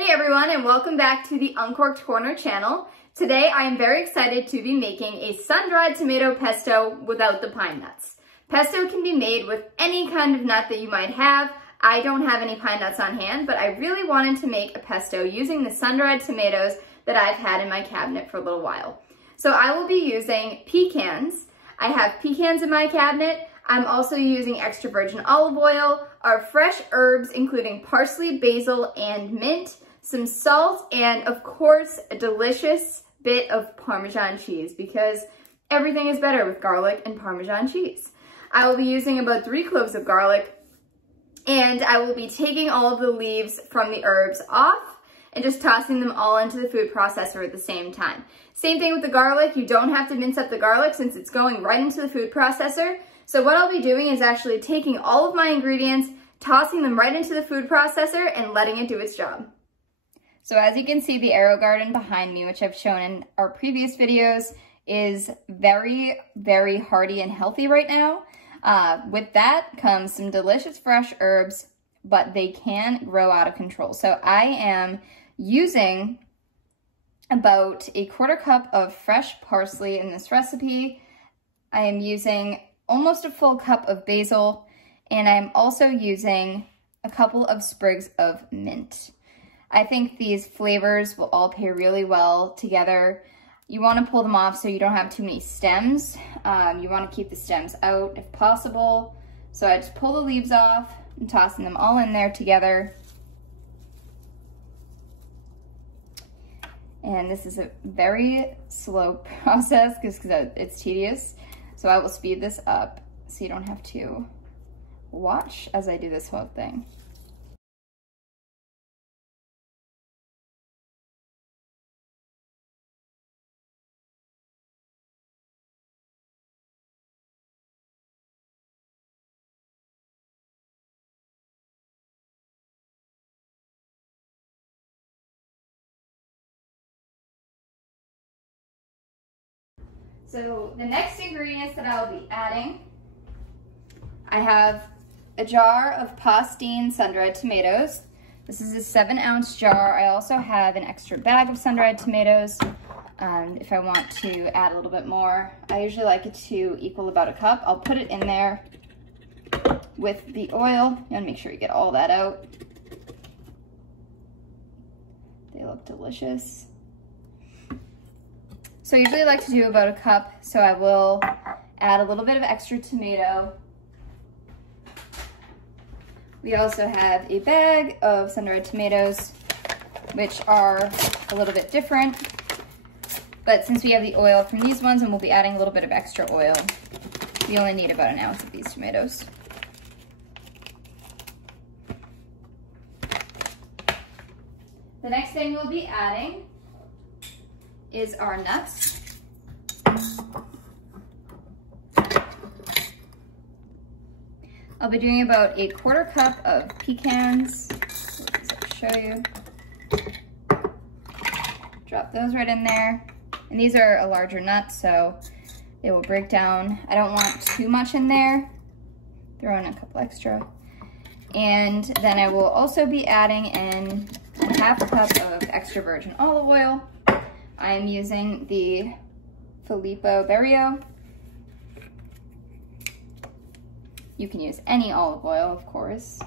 Hey everyone, and welcome back to the Uncorked Corner channel. Today I am very excited to be making a sun-dried tomato pesto without the pine nuts. Pesto can be made with any kind of nut that you might have. I don't have any pine nuts on hand, but I really wanted to make a pesto using the sun-dried tomatoes that I've had in my cabinet for a little while. So I will be using pecans. I have pecans in my cabinet. I'm also using extra virgin olive oil, our fresh herbs including parsley, basil, and mint, some salt, and of course a delicious bit of Parmesan cheese because everything is better with garlic and Parmesan cheese. I will be using about 3 cloves of garlic, and I will be taking all of the leaves from the herbs off and just tossing them all into the food processor at the same time. Same thing with the garlic. You don't have to mince up the garlic since it's going right into the food processor. So what I'll be doing is actually taking all of my ingredients, tossing them right into the food processor and letting it do its job. So as you can see, the arrow garden behind me, which I've shown in our previous videos, is very, very hearty and healthy right now. With that comes some delicious fresh herbs, but they can grow out of control. So I am using about a 1/4 cup of fresh parsley in this recipe. I am using almost a full cup of basil, and I'm also using a couple of sprigs of mint. I think these flavors will all pair really well together. You want to pull them off so you don't have too many stems. You want to keep the stems out if possible. So I just pull the leaves off and tossing them all in there together. And this is a very slow process because it's tedious. So I will speed this up so you don't have to watch as I do this whole thing. So the next ingredients that I'll be adding, I have a jar of pastine sun-dried tomatoes. This is a 7-ounce jar. I also have an extra bag of sun-dried tomatoes if I want to add a little bit more. I usually like it to equal about a cup. I'll put it in there with the oil. You want to make sure you get all that out. They look delicious. So I usually like to do about a cup, so I will add a little bit of extra tomato. We also have a bag of sun-dried tomatoes, which are a little bit different. But since we have the oil from these ones and we'll be adding a little bit of extra oil, we only need about 1 ounce of these tomatoes. The next thing we'll be adding is our nuts. I'll be doing about a 1/4 cup of pecans. I'll show you. Drop those right in there. And these are a larger nut, so they will break down. I don't want too much in there. Throw in a couple extra. And then I will also be adding in a 1/2 cup of extra virgin olive oil. I am using the Filippo Berrio. You can use any olive oil, of course.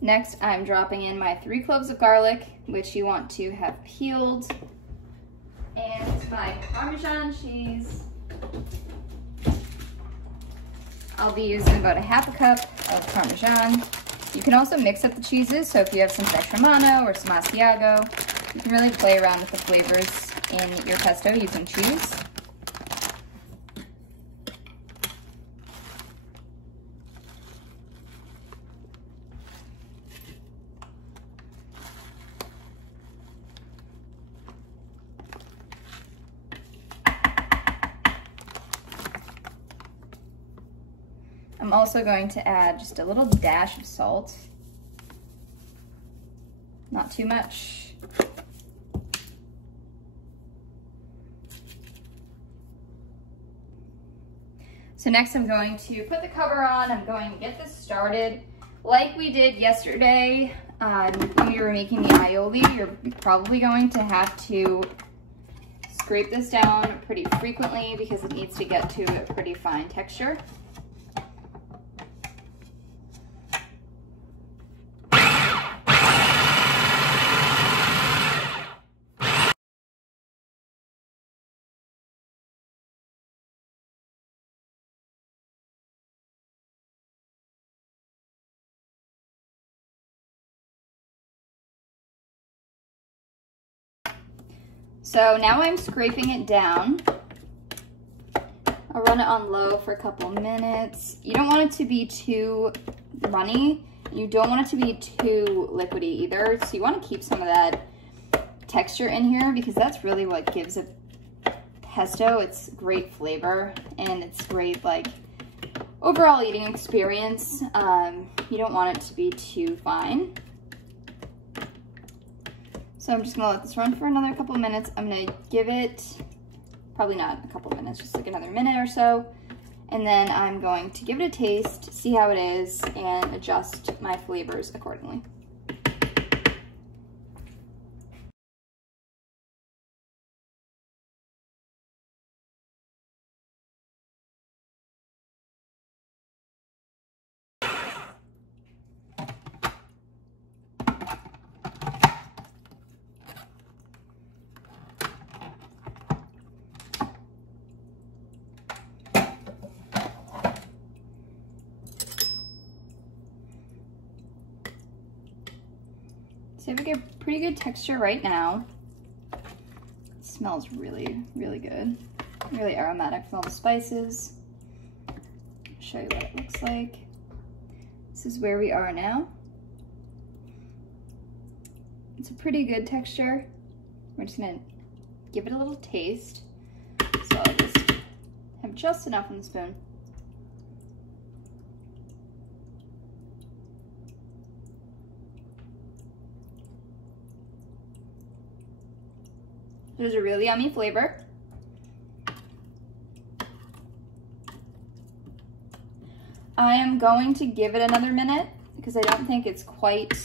Next, I'm dropping in my 3 cloves of garlic, which you want to have peeled, and my Parmesan cheese. I'll be using about a 1/2 cup of Parmesan. You can also mix up the cheeses, so if you have some Fresh Romano or some Asiago, you can really play around with the flavors in your pesto using cheese. I'm also going to add just a little dash of salt. Not too much. So next I'm going to put the cover on. I'm going to get this started. Like we did yesterday when we were making the aioli, you're probably going to have to scrape this down pretty frequently because it needs to get to a pretty fine texture. So now I'm scraping it down. I'll run it on low for a couple minutes. You don't want it to be too runny. You don't want it to be too liquidy either. So you want to keep some of that texture in here because that's really what gives a pesto its great flavor and it's great like overall eating experience. You don't want it to be too fine. So I'm just gonna let this run for another couple of minutes. I'm gonna give it, probably not a couple of minutes, just like another minute or so. And then I'm going to give it a taste, see how it is, and adjust my flavors accordingly. So we get pretty good texture right now. It smells really, really good. Really aromatic from all the spices. I'll show you what it looks like. This is where we are now. It's a pretty good texture. We're just gonna give it a little taste. So I'll just have just enough on the spoon. There's a really yummy flavor. I am going to give it another minute because I don't think it's quite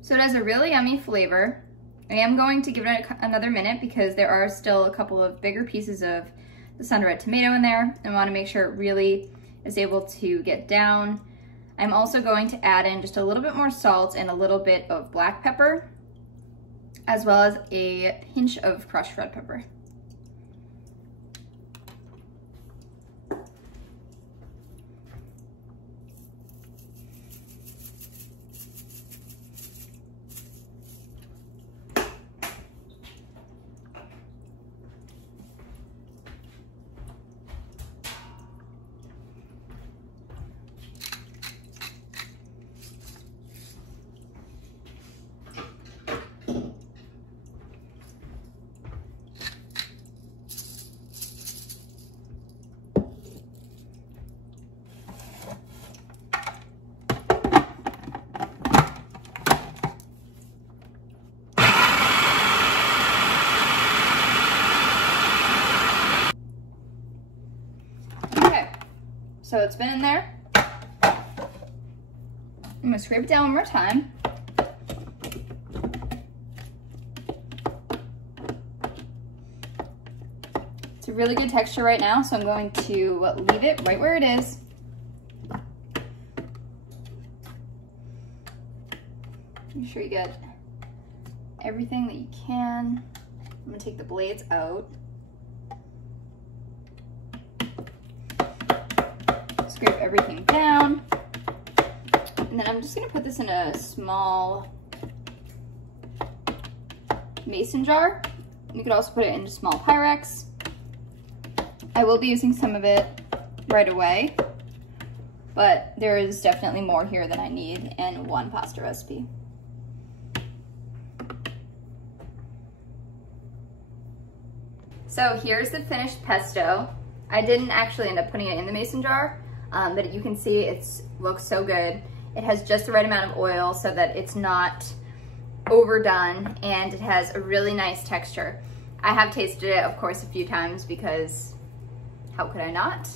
so it has a really yummy flavor. I am going to give it another minute because there are still a couple of bigger pieces of the sun-dried tomato in there. I want to make sure it really is able to get down. I'm also going to add in just a little bit more salt and a little bit of black pepper, as well as a pinch of crushed red pepper. So it's been in there. I'm gonna scrape it down one more time. It's a really good texture right now, so I'm going to leave it right where it is. Make sure you get everything that you can. I'm gonna take the blades out. Scrape everything down. And then I'm just gonna put this in a small mason jar. You could also put it in a small Pyrex. I will be using some of it right away, but there is definitely more here than I need in one pasta recipe. So here's the finished pesto. I didn't actually end up putting it in the mason jar, but you can see it looks so good. It has just the right amount of oil so that it's not overdone, and it has a really nice texture. I have tasted it, of course, a few times because how could I not?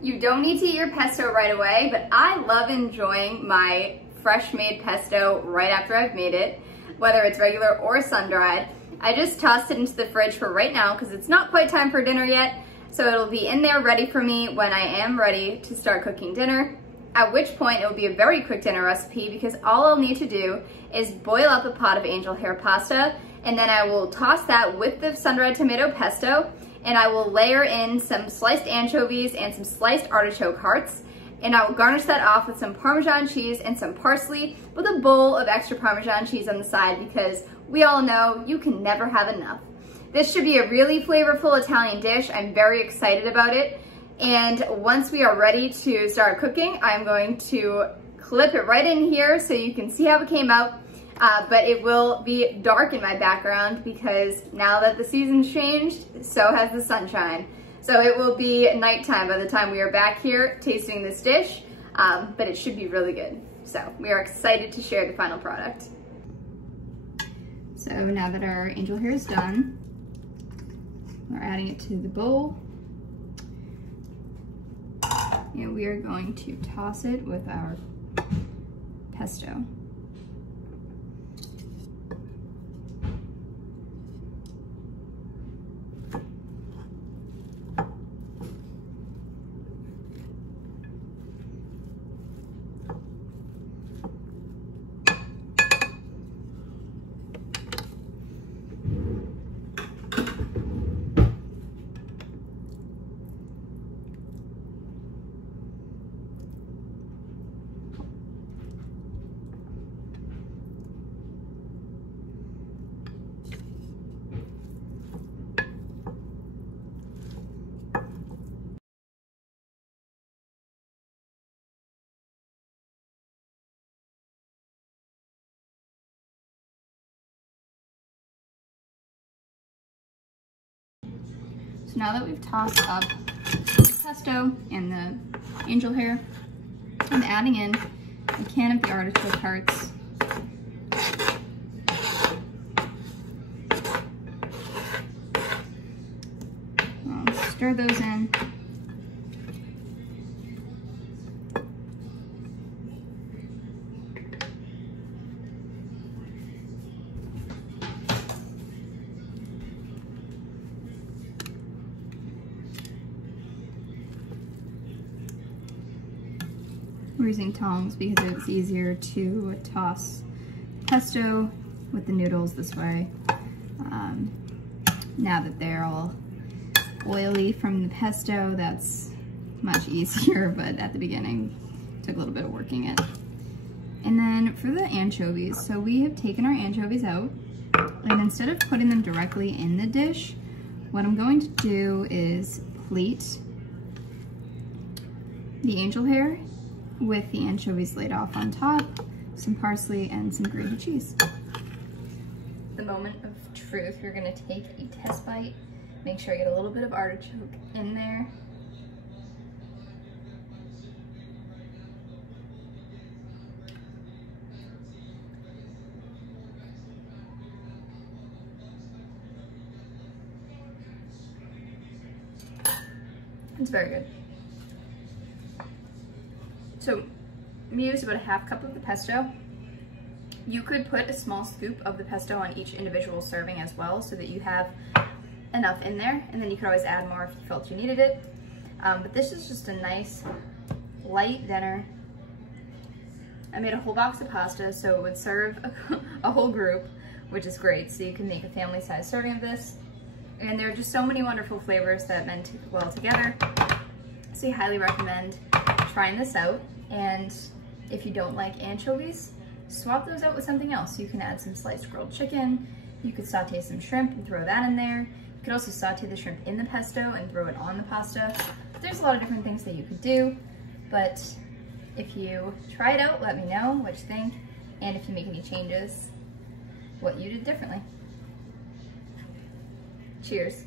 You don't need to eat your pesto right away, but I love enjoying my fresh made pesto right after I've made it, whether it's regular or sun-dried. I just tossed it into the fridge for right now because it's not quite time for dinner yet, so it'll be in there ready for me when I am ready to start cooking dinner, at which point it will be a very quick dinner recipe because all I'll need to do is boil up a pot of angel hair pasta, and then I will toss that with the sun-dried tomato pesto, and I will layer in some sliced anchovies and some sliced artichoke hearts, and I will garnish that off with some Parmesan cheese and some parsley with a bowl of extra Parmesan cheese on the side because we all know you can never have enough. This should be a really flavorful Italian dish. I'm very excited about it. And once we are ready to start cooking, I'm going to clip it right in here so you can see how it came out. But it will be dark in my background because now that the season's changed, so has the sunshine. So it will be nighttime by the time we are back here tasting this dish, but it should be really good. So we are excited to share the final product. So now that our angel hair is done, we're adding it to the bowl. And we are going to toss it with our pesto. So now that we've tossed up the pesto and the angel hair, I'm adding in a can of the artichoke hearts. I'll stir those in. We're using tongs because it's easier to toss pesto with the noodles this way. Now that they're all oily from the pesto, that's much easier, but at the beginning it took a little bit of working it. And then for the anchovies, so we have taken our anchovies out, and instead of putting them directly in the dish, what I'm going to do is plate the angel hair with the anchovies laid off on top, some parsley, and some grated cheese. The moment of truth, you're gonna take a test bite, make sure I get a little bit of artichoke in there. It's very good. So we used about a half cup of the pesto. You could put a small scoop of the pesto on each individual serving as well so that you have enough in there, and then you could always add more if you felt you needed it. But this is just a nice light dinner. I made a whole box of pasta so it would serve a whole group, which is great. So you can make a family-sized serving of this. And there are just so many wonderful flavors that blend well together. So I highly recommend trying this out. And if you don't like anchovies, swap those out with something else. You can add some sliced grilled chicken. You could saute some shrimp and throw that in there. You could also saute the shrimp in the pesto and throw it on the pasta. There's a lot of different things that you could do, but if you try it out, let me know what you think, and if you make any changes, what you did differently. Cheers.